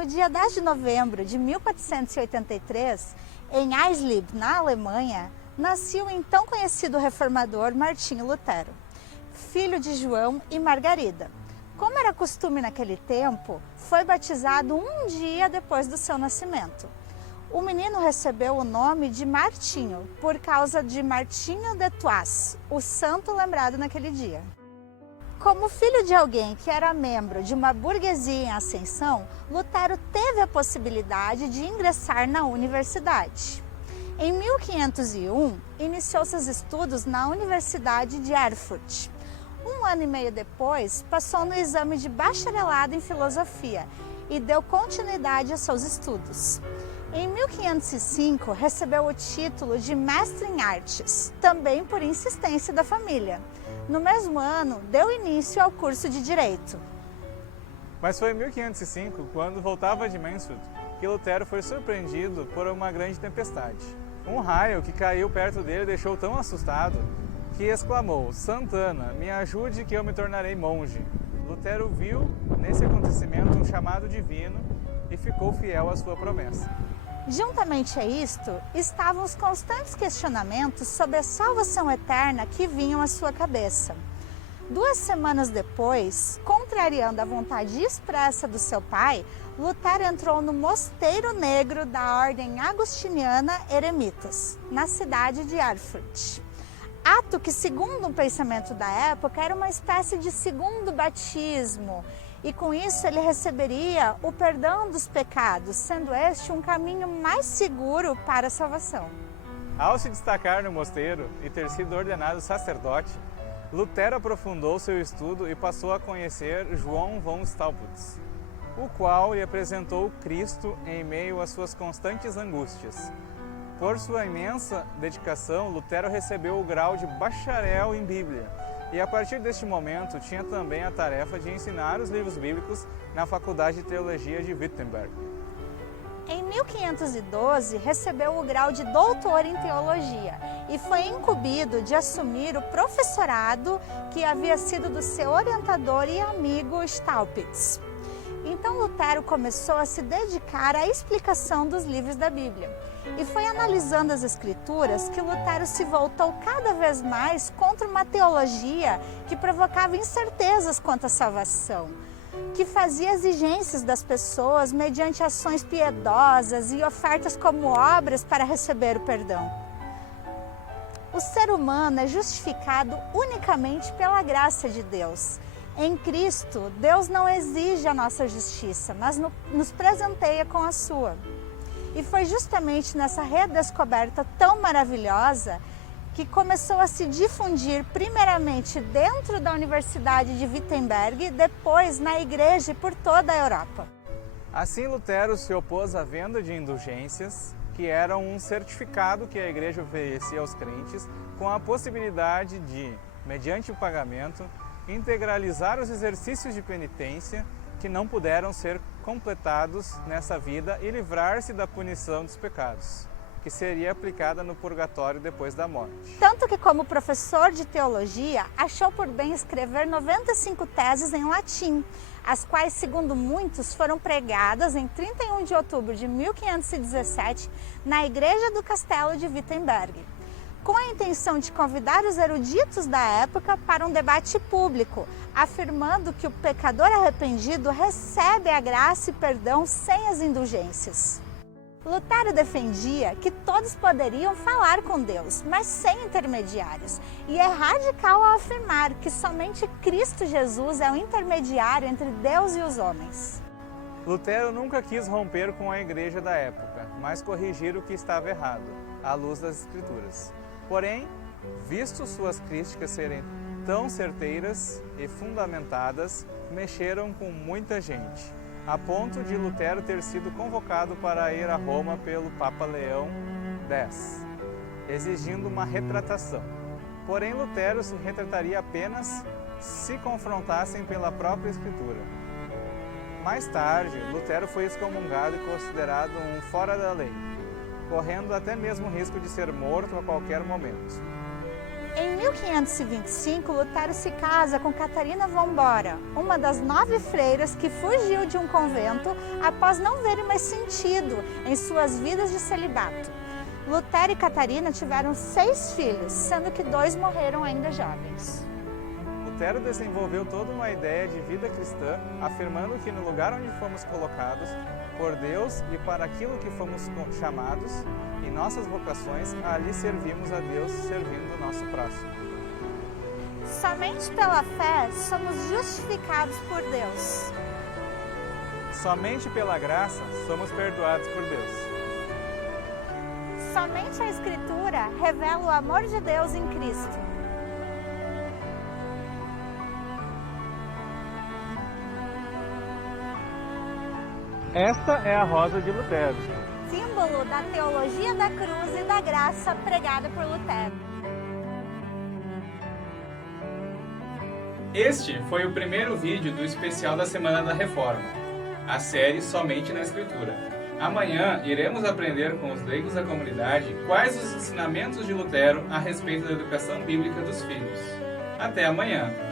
No dia 10 de novembro de 1483, em Eisleben, na Alemanha, nascia o então conhecido reformador Martinho Lutero, filho de João e Margarida. Como era costume naquele tempo, foi batizado um dia depois do seu nascimento. O menino recebeu o nome de Martinho, por causa de Martinho de Tours, o santo lembrado naquele dia. Como filho de alguém que era membro de uma burguesia em ascensão, Lutero teve a possibilidade de ingressar na universidade. Em 1501, iniciou seus estudos na Universidade de Erfurt. Um ano e meio depois, passou no exame de bacharelado em filosofia e deu continuidade aos seus estudos. Em 1505, recebeu o título de mestre em artes, também por insistência da família. No mesmo ano, deu início ao curso de Direito. Mas foi em 1505, quando voltava de Mansfield, que Lutero foi surpreendido por uma grande tempestade. Um raio que caiu perto dele deixou tão assustado que exclamou: "Santana, me ajude que eu me tornarei monge." Lutero viu nesse acontecimento um chamado divino e ficou fiel à sua promessa. Juntamente a isto, estavam os constantes questionamentos sobre a salvação eterna que vinham à sua cabeça. 2 semanas depois, contrariando a vontade expressa do seu pai, Lutero entrou no Mosteiro Negro da Ordem Agostiniana Eremitas, na cidade de Erfurt. Ato que, segundo o pensamento da época, era uma espécie de segundo batismo, e com isso ele receberia o perdão dos pecados, sendo este um caminho mais seguro para a salvação. Ao se destacar no mosteiro e ter sido ordenado sacerdote, Lutero aprofundou seu estudo e passou a conhecer João von Staupitz, o qual lhe apresentou Cristo em meio às suas constantes angústias. Por sua imensa dedicação, Lutero recebeu o grau de bacharel em Bíblia e, a partir deste momento, tinha também a tarefa de ensinar os livros bíblicos na Faculdade de Teologia de Wittenberg. Em 1512, recebeu o grau de doutor em teologia e foi incumbido de assumir o professorado que havia sido do seu orientador e amigo Staupitz. Então Lutero começou a se dedicar à explicação dos livros da Bíblia. E foi analisando as Escrituras que Lutero se voltou cada vez mais contra uma teologia que provocava incertezas quanto à salvação, que fazia exigências das pessoas mediante ações piedosas e ofertas como obras para receber o perdão. O ser humano é justificado unicamente pela graça de Deus. Em Cristo, Deus não exige a nossa justiça, mas nos presenteia com a sua. E foi justamente nessa redescoberta tão maravilhosa que começou a se difundir primeiramente dentro da Universidade de Wittenberg, depois na igreja e por toda a Europa. Assim, Lutero se opôs à venda de indulgências, que eram um certificado que a igreja oferecia aos crentes, com a possibilidade de, mediante o pagamento, integralizar os exercícios de penitência que não puderam ser completados nessa vida e livrar-se da punição dos pecados, que seria aplicada no purgatório depois da morte. Tanto que, como professor de teologia, achou por bem escrever 95 teses em latim, as quais, segundo muitos, foram pregadas em 31 de outubro de 1517 na igreja do castelo de Wittenberg, com a intenção de convidar os eruditos da época para um debate público, afirmando que o pecador arrependido recebe a graça e perdão sem as indulgências. Lutero defendia que todos poderiam falar com Deus, mas sem intermediários, e é radical ao afirmar que somente Cristo Jesus é o intermediário entre Deus e os homens. Lutero nunca quis romper com a igreja da época, mas corrigir o que estava errado, à luz das Escrituras. Porém, visto suas críticas serem tão certeiras e fundamentadas, mexeram com muita gente, a ponto de Lutero ter sido convocado para ir a Roma pelo Papa Leão X, exigindo uma retratação. Porém, Lutero se retrataria apenas se confrontassem pela própria Escritura. Mais tarde, Lutero foi excomungado e considerado um fora da lei, correndo até mesmo o risco de ser morto a qualquer momento. Em 1525, Lutero se casa com Catarina von Bora, uma das 9 freiras que fugiu de um convento após não verem mais sentido em suas vidas de celibato. Lutero e Catarina tiveram 6 filhos, sendo que 2 morreram ainda jovens. Lutero desenvolveu toda uma ideia de vida cristã, afirmando que no lugar onde fomos colocados por Deus e para aquilo que fomos chamados, em nossas vocações, ali servimos a Deus servindo o nosso próximo. Somente pela fé somos justificados por Deus. Somente pela graça somos perdoados por Deus. Somente a Escritura revela o amor de Deus em Cristo. Esta é a rosa de Lutero, Símbolo da teologia da cruz e da graça pregada por Lutero. Este foi o primeiro vídeo do especial da Semana da Reforma, a série Somente na Escritura. Amanhã iremos aprender com os leigos da comunidade quais os ensinamentos de Lutero a respeito da educação bíblica dos filhos. Até amanhã!